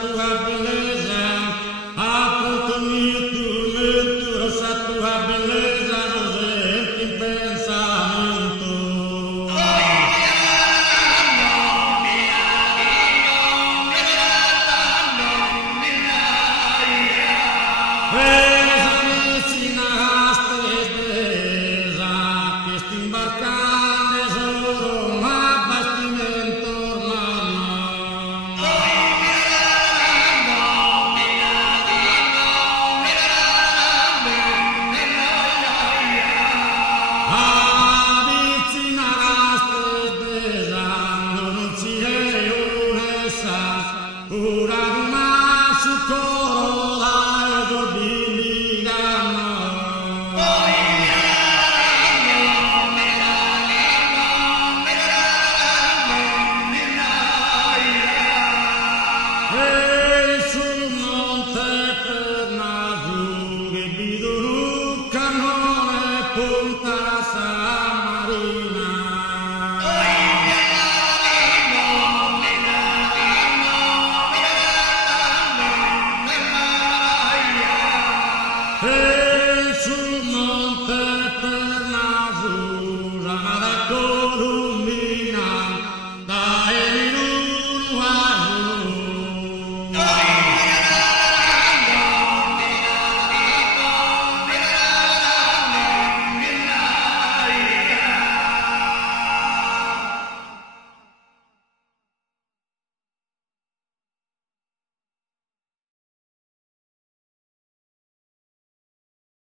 tua beleza, appunto il tuo mento, essa tua beleza, nozente in pensamento. Esa medicina rastreira, que este embarcar tesouro, abastimento, hermano. Avvicina rastreira, non ci è un'essa, ora una su corolla e dobiligano. E sul monte per Nasure vedono un cannone punta San Marina. E sul monte per Nasura, ma ecco